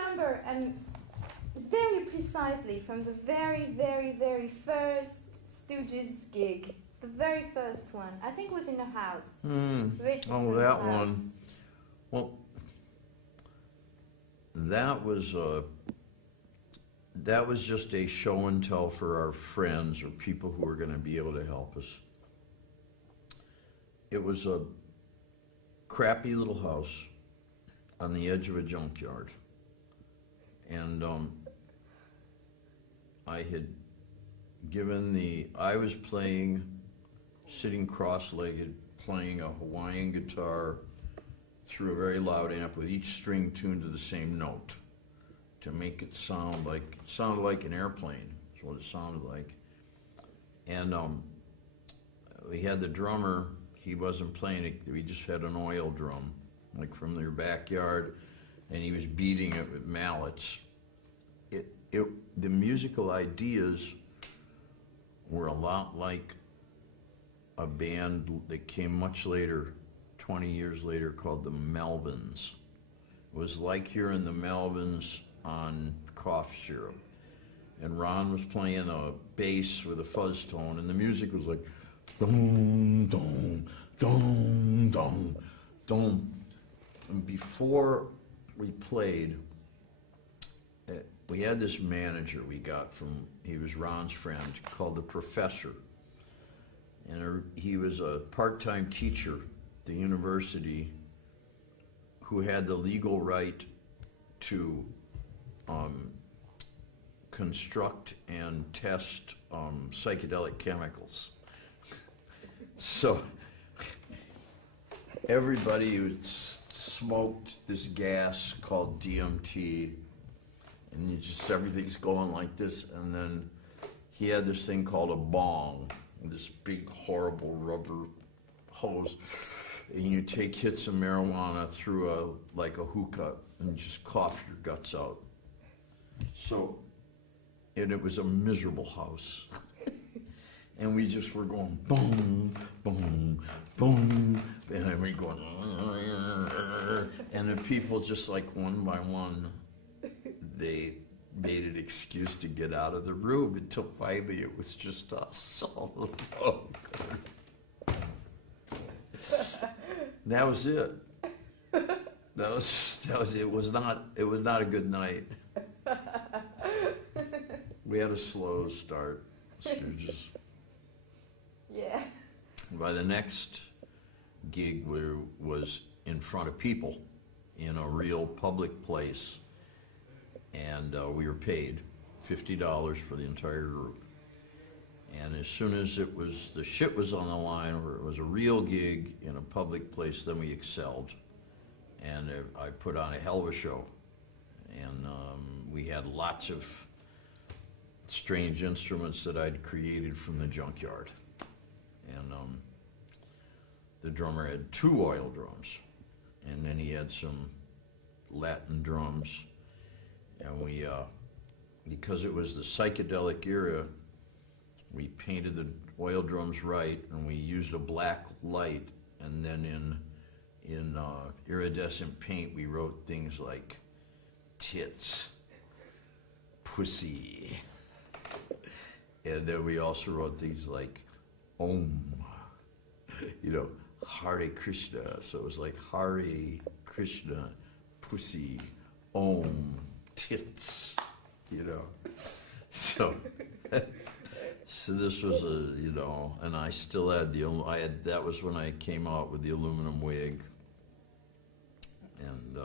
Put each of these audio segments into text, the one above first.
remember, and very precisely, from the very, very, very first Stooges gig, the very first one, I think it was in a house. Oh, that house. one. Well, that was just a show and tell for our friends or people who were going to be able to help us. It was a crappy little house on the edge of a junkyard. And I was playing, sitting cross-legged, playing a Hawaiian guitar through a very loud amp with each string tuned to the same note to make it sounded like an airplane, is what it sounded like. And we had the drummer, he wasn't playing it, we just had an oil drum, like from their backyard, and he was beating it with mallets. The musical ideas were a lot like a band that came much later, 20 years later, called the Melvins. It was like hearing the Melvins on cough syrup. And Ron was playing a bass with a fuzz tone, and the music was like dum dum dum dum dum. And before we played, we had this manager we got he was Ron's friend, called the Professor. And he was a part-time teacher at the university who had the legal right to construct and test psychedelic chemicals. So everybody who smoked this gas called DMT, and everything's going like this, and then he had this thing called a bong, this big horrible rubber hose, and you take hits of marijuana through like a hookah and just cough your guts out. So, and it was a miserable house. And we just were going boom, boom, boom, and then we going, and the people just like one by one, they made an excuse to get out of the room until finally it was just us all alone. That was it. That was it. It was not a good night. We had a slow start, Stooges. Yeah. By the next gig, was in front of people in a real public place, and we were paid $50 for the entire group. And as soon as the shit was on the line, or it was a real gig in a public place, then we excelled. And I put on a hell of a show. And we had lots of strange instruments that I'd created from the junkyard. And the drummer had 2 oil drums. And then he had some Latin drums. And we, because it was the psychedelic era, we painted the oil drums right, and we used a black light, and then in iridescent paint we wrote things like tits, pussy, and then we also wrote things like Om, Hare Krishna. So it was like Hare Krishna, pussy, Om, tits, So. So this was and I still had that was when I came out with the aluminum wig, and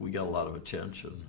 we got a lot of attention.